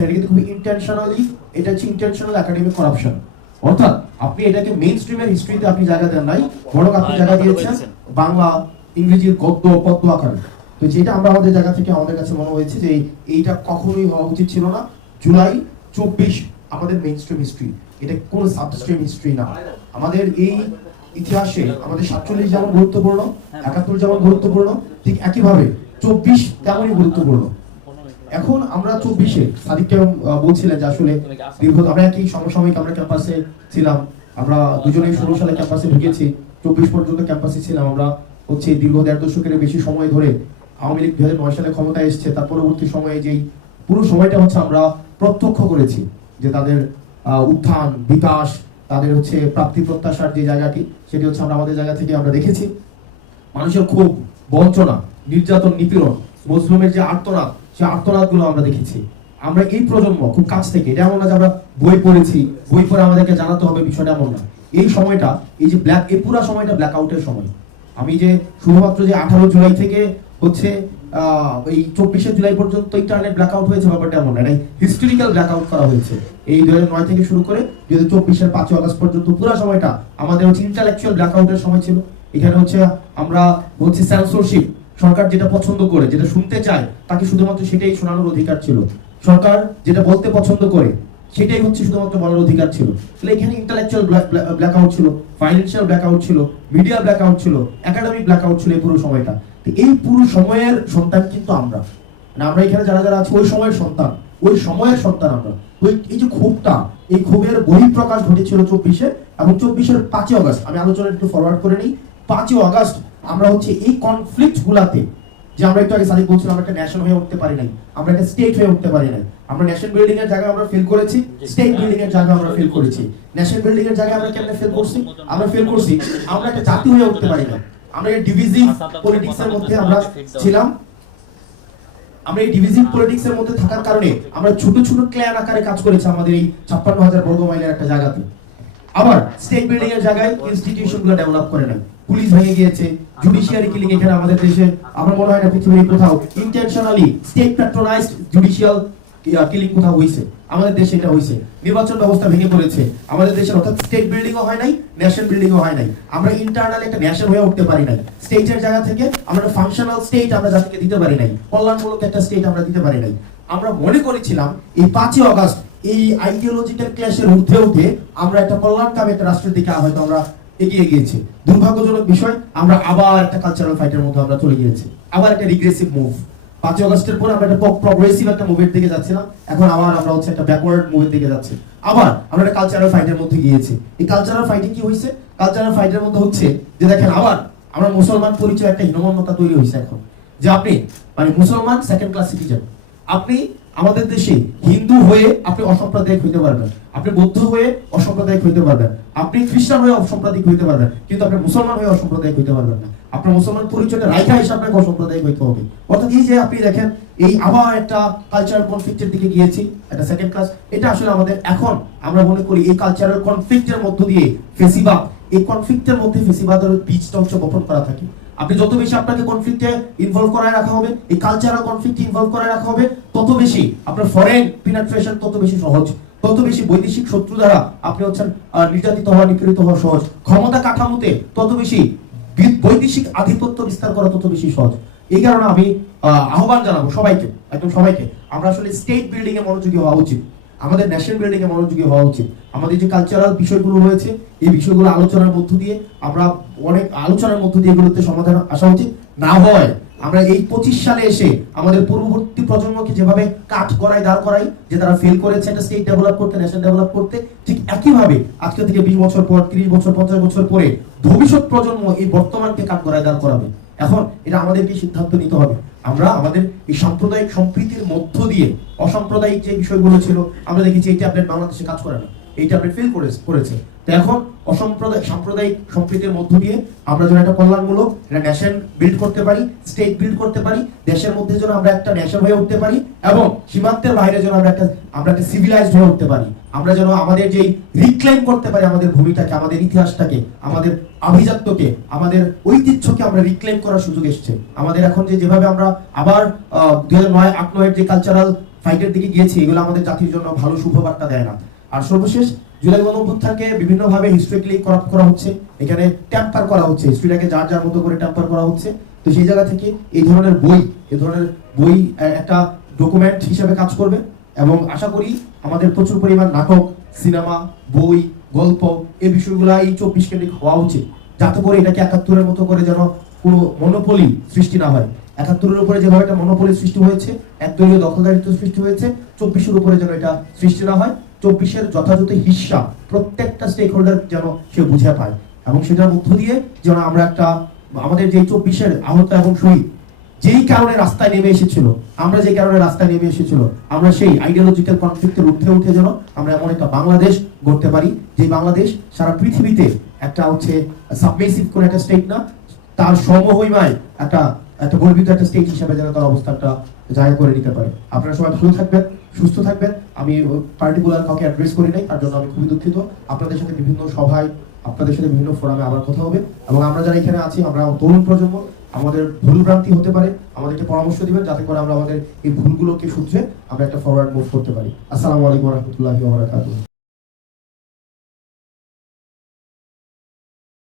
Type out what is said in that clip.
এটা কিন্তু খুবই ইন্টেনশনালি এটা হচ্ছে ইন্টেনশনাল একাডেমিক করাপশন অর্থাৎ আপনি এটাকে মেইন স্ট্রিমের হিস্ট্রিতে আপনি জায়গা দেন নাই বরং আপনি জায়গা দিয়েছেন বাংলা ইংরেজির গদ্য পদ্য আকারে। তো যেটা আমরা আমাদের জায়গা থেকে আমাদের কাছে মনে হয়েছে যে এইটা কখনোই হওয়া উচিত ছিল না। জুলাই চব্বিশ আমাদের মেইন স্ট্রিম হিস্ট্রি এটা কোন সাবস্ট্রিম হিস্ট্রি না। আমাদের এই ইতিহাসে আমাদের সাতচল্লিশ যেমন গুরুত্বপূর্ণ একাত্তর যেমন গুরুত্বপূর্ণ ঠিক একইভাবে চব্বিশ তেমনই গুরুত্বপূর্ণ। এখন আমরা চব্বিশে সাদিককে বলছিলেন যে আসলে দীর্ঘ, আমরা একই সমসাময়িক আমরা ক্যাম্পাসে ছিলাম, আমরা দুজনেই ষোলো সালে ক্যাম্পাসে ঢুকেছি, চব্বিশ পর্যন্ত ক্যাম্পাসে ছিলাম আমরা, হচ্ছে দীর্ঘ দেড় দশকের বেশি সময় ধরে আওয়ামী লীগ দু হাজার নয় সালে ক্ষমতায় এসছে, তার পরবর্তী সময়ে যেই পুরো সময়টা হচ্ছে আমরা প্রত্যক্ষ করেছি যে তাদের উত্থান, বিকাশ, তাদের হচ্ছে প্রাপ্তি প্রত্যাশার যে জায়গাটি, সেটি হচ্ছে আমরা আমাদের জায়গা থেকে আমরা দেখেছি। মানুষের খুব বঞ্চনা, নির্যাতন, নিপীড়ন মুসলিমের যে আর্তনাদ সেই আর্তনাদগুলো আমরা দেখেছি। আমরা এই প্রজন্ম খুব কাছ থেকে, এটা এমন না যে আমরা বই পড়েছি, বই পড়ে আমাদেরকে জানাতে হবে, বিষয়টা এমন না। এই সময়টা, এই যে ব্ল্যাক এই পুরো সময়টা ব্ল্যাক আউটের সময়। আমি যে শুধুমাত্র যে আঠারো জুলাই থেকে হচ্ছে এই চব্বিশে জুলাই পর্যন্ত ইন্টারনেট ব্ল্যাক আউট হয়েছে, ব্যাপারটা এমন না। হিস্টোরিক্যাল ব্ল্যাক আউট করা হয়েছে। এই দুই নয় থেকে শুরু করে দুই হাজার চব্বিশের পাঁচই আগস্ট পর্যন্ত পুরো সময়টা আমাদের হচ্ছে ইন্টালেকচুয়াল ব্ল্যাক আউটের সময় ছিল। এখানে হচ্ছে আমরা হচ্ছে সেন্সরশিপ সরকার যেটা পছন্দ করে, যেটা শুনতে চায়, তাকে শুধুমাত্র সেটাই শোনানোর অধিকার ছিল। সরকার যেটা বলতে পছন্দ করে, সেটাই হচ্ছে শুধুমাত্র বলার অধিকার ছিল। তাহলে এখানে ইন্টালেকচুয়াল ব্ল্যাক আউট ছিল ফাইন্যান্সিয়াল ব্ল্যাক আউট ছিল মিডিয়া ব্ল্যাক আউট ছিল একাডেমিক ব্ল্যাক আউট ছিল এই পুরো সময়টা। এই পুরো সময়ের সন্তান কিন্তু আমরা। মানে আমরা এখানে যারা যারা আছি, ওই সময়ের সন্তান, ওই সময়ের সন্তান আমরা। ওই এই যে ক্ষোভটা, এই ক্ষোভের বহিঃপ্রকাশ ঘটেছিল চব্বিশে এবং চব্বিশের পাঁচই অগস্ট আমি আলোচনা একটু ফরওয়ার্ড করে নিই। পাঁচই অগস্ট আমরা হচ্ছে এই কনফ্লিক্ট গুলাতে যে আমরা একটু আগে সাদিক বলছিলাম আমরা একটা ন্যাশন হয়ে উঠতে পারি নাই আমরা একটা স্টেট হয়ে উঠতে পারি নাই। আমরা ন্যাশন বিল্ডিং এর জায়গায় আমরা ফেল করেছি স্টেট বিল্ডিং এর জায়গায় আমরা ফেল করেছি। ন্যাশন বিল্ডিং এর জায়গায় আমরা কেমনে ফেল করছি? আমরা ফেল করছি। আমরা একটা জাতি হয়ে উঠতে পারি না আমরা এই ডিভিজিভ পলিটিক্স এর মধ্যে আমরা ছিলাম। আমরা এই ডিভিজিভ পলিটিক্স এর মধ্যে থাকার কারণে আমরা ছোট ছোট ক্ল্যান আকারে কাজ করেছি আমাদের এই ছাপ্পান্ন হাজার বর্গ মাইলের একটা জায়গাতে। আবার স্টেট বিল্ডিং এর জায়গায় ইনস্টিটিউশনগুলো ডেভেলপ করে নাই। পুলিশ ভেঙে গিয়েছে জুডিশিয়ারি কিলিং এখানে আমাদের দেশে, আমার মনে হয় না পৃথিবীর কোথাও intentionally state patronized judicial killing কোথাও হইছে। আমাদের দেশে এটা হইছে। নির্বাচন ব্যবস্থা ভেঙে পড়েছে। আমাদের দেশের অর্থাৎ স্টেট বিল্ডিং ও হয় নাই ন্যাশন বিল্ডিং ও হয় নাই। আমরা ইন্টারনালি একটা ন্যাশন হয়ে উঠতে পারি নাই। স্টেটের জায়গা থেকে আমরা ফাংশনাল স্টেট আমরা জাতিকে দিতে পারি নাই। কল্যাণমূলক একটা স্টেট আমরা দিতে পারি নাই। আমরা মনে করেছিলাম, এই পাঁচই অগস্ট এই আইডিওলজিক্যাল ক্ল্যাশের ঊর্ধ্বে উঠে আমরা একটা কল্যাণকামী একটা রাষ্ট্রের দিকে হয়তো আমরা এগিয়ে গিয়েছি। দুর্ভাগ্যজনক বিষয়, আমরা আবার একটা কালচারাল ফাইটের মধ্যে আমরা চলে গিয়েছি। আবার একটা রিগ্রেসিভ মুভ পাঁচই অগস্টের পর আমরা একটা প্রগ্রেসিভ একটা মুভের দিকে যাচ্ছিলাম। এখন আবার আমরা হচ্ছে একটা ব্যাকওয়ার্ড মুভের দিকে যাচ্ছি। আবার আমরা একটা কালচারাল ফাইটের মধ্যে গিয়েছি। এই কালচারাল ফাইটে কি হয়েছে কালচারাল ফাইটের মধ্যে হচ্ছে যে দেখেন আবার আমরা মুসলমান পরিচয় একটা হীনমন্যতা তৈরি হয়েছে এখন। যে আপনি মানে মুসলমান সেকেন্ড ক্লাস সিটিজেন আপনি আমাদের দেশে হিন্দু হয়ে আপনি অসাম্প্রদায়িক হইতে পারবেন। আপনি বৌদ্ধ হয়ে অসাম্প্রদায়িক হইতে পারবেন। আপনি খ্রিস্টান হয়ে অসাম্প্রদায়িক হইতে পারবেন। কিন্তু আপনি মুসলমান হয়ে অসাম্প্রদায়িক হইতে পারবেন না। আপনার মুসলমান পরিচয়টা রাইখা হিসেবে আপনাকে অসাম্প্রদায়িক হইতে হবে। অর্থাৎ এই যে আপনি দেখেন, এই আবার একটা কালচারাল কনফ্লিক্টের দিকে গিয়েছি, একটা সেকেন্ড ক্লাস এটা আসলে আমাদের এখন আমরা মনে করি এই কালচারাল কনফ্লিক্টের মধ্য দিয়ে ফেসিবাদ। এই কনফ্লিক্টের মধ্যে ফেসিবাদের বীজটা হচ্ছে বপন করা থাকে। আপনি যত বেশি আপনাকে কনফ্লিক্টে ইনভলভ করায় রাখা হবে এই কালচারাল কনফ্লিক্টে ইনভলভ করায় রাখা হবে তত বেশি আপনার ফরেন পিনাট্রেশন তত বেশি সহজ। তত বেশি বৈদেশিক শত্রু দ্বারা আপনি হচ্ছেন নির্যাতিত হওয়া নিপীড়িত হওয়া সহজ। ক্ষমতা কাঠামোতে তত বেশি বৈদেশিক আধিপত্য বিস্তার করা তত বেশি সহজ। এই কারণে আমি আহ, আহ্বান জানাব সবাইকে একদম সবাইকে। আমরা আসলে স্টেট বিল্ডিং এ মনোযোগী হওয়া উচিত। আমাদের ন্যাশনাল বিল্ডিং এ মনোযোগী হওয়া উচিত। আমাদের যে কালচারাল বিষয়গুলো রয়েছে, এই বিষয়গুলো আলোচনার মধ্য দিয়ে আমরা অনেক আলোচনার মধ্য দিয়ে এগুলোতে সমাধান আসা উচিত। না হয় আমরা এই পঁচিশ সালে এসে আমাদের পূর্ববর্তী প্রজন্মকে যেভাবে কাঠ করাই দাঁড় করাই, যে তারা ফেল করেছে, একটা স্টেট ডেভেলপ করতে ন্যাশনাল ডেভেলপ করতে, ঠিক একইভাবে আজকে থেকে বিশ বছর পর, ত্রিশ বছর, পঞ্চাশ বছর পরে ভবিষ্যৎ প্রজন্ম এই বর্তমানকে কাঠ করাই দাঁড় করাবে। এখন এটা আমাদেরকে সিদ্ধান্ত নিতে হবে। আমরা আমাদের এই সাম্প্রদায়িক সম্প্রীতির মধ্য দিয়ে অসাম্প্রদায়িক যে বিষয়গুলো ছিল, আমরা দেখেছি এই ট্যাবলেট বাংলাদেশে কাজ করে না, এই ট্যাবলেট ফেল করেছে। তো এখন অসাম্প্রদায়িক সাম্প্রদায়িক সম্প্রীতির মধ্য দিয়ে আমরা যেন একটা কল্যাণমূলক, একটা ন্যাশন বিল্ড করতে পারি স্টেট বিল্ড করতে পারি, দেশের মধ্যে যেন আমরা একটা ন্যাশন হয়ে উঠতে পারি এবং সীমান্তের বাইরে যেন আমরা একটা আমরা একটা সিভিলাইজড হয়ে উঠতে পারি। আমরা যেন আমাদের যেই রিক্লেম করতে পারি আমাদের ভূমিটাকে, আমাদের ইতিহাসটাকে, আমাদের আভিজাত্যকে, আমাদের ঐতিহ্যকে আমরা রিক্লেম করার সুযোগ এসছে। আমাদের এখন যে যেভাবে আমরা আবার দুই হাজার নয়, আট, নয়ের যে কালচারাল ফাইটের দিকে গিয়েছি, এগুলো আমাদের জাতির জন্য ভালো শুভবার্তা দেয় না। আর সর্বশেষ জুলাই গণঅভ্যুত্থানকে বিভিন্নভাবে হিস্ট্রিক্যালি করাপ্ট করা হচ্ছে। এখানে ট্যাম্পার করা হচ্ছে। হিস্ট্রিটাকে যার যার মতো করে ট্যাম্পার করা হচ্ছে। তো সেই জায়গা থেকে এই ধরনের বই, এই ধরনের বই একটা ডকুমেন্ট হিসেবে কাজ করবে। এবং আশা করি আমাদের প্রচুর পরিমাণ নাটক সিনেমা বই, গল্প এই বিষয়গুলো এই চব্বিশ কেন্দ্রিক হওয়া উচিত। যাতে করে এটাকে একাত্তরের মতো করে যেন কোনো মনোপলি সৃষ্টি না হয়। একাত্তরের উপরে যেভাবে একটা মনোপলি সৃষ্টি হয়েছে, একদলীয় দখলদারিত্ব সৃষ্টি হয়েছে, চব্বিশের উপরে যেন এটা সৃষ্টি না হয়। চব্বিশের যথাযথ হিস্সা প্রত্যেকটা স্টেক হোল্ডার যেন সে বুঝে পায়। এবং সেটার মধ্য দিয়ে যেন আমরা একটা, আমাদের যে চব্বিশের আহত এবং শহীদ, যেই কারণে রাস্তায় নেমে এসেছিল, আমরা যে কারণে রাস্তায় নেমে এসেছিল, আমরা সেই আইডিওলজিক্যাল কনফ্লিক্টের ঊর্ধ্বে উঠে যেন আমরা এমন একটা বাংলাদেশ গড়তে পারি, যে বাংলাদেশ সারা পৃথিবীতে একটা হচ্ছে সাবমেসিভ করে একটা স্টেট না, তার সমমহিমায় একটা একটা গর্বিত একটা স্টেট হিসাবে যেন তার অবস্থানটা জায়গা করে নিতে পারে। আপনারা সবাই ভালো থাকবেন, সুস্থ থাকবেন। আমি পার্টিকুলার কাউকে অ্যাড্রেস করি নাই, তার জন্য আমি খুবই দুঃখিত। আপনাদের সাথে বিভিন্ন সভায়, আপনাদের সাথে বিভিন্ন ফোরামে আবার কথা হবে। এবং আমরা যারা এখানে আছি, আমরা তরুণ প্রজন্ম, আমাদের ভুল ভ্রান্তি হতে পারে। আমাদেরকে পরামর্শ দিবেন, যাতে করে আমরা আমাদের এই ভুলগুলোকে শুধরে আমরা একটা ফরওয়ার্ড মুভ করতে পারি। আসসালামু আলাইকুম রহমতুল্লাহি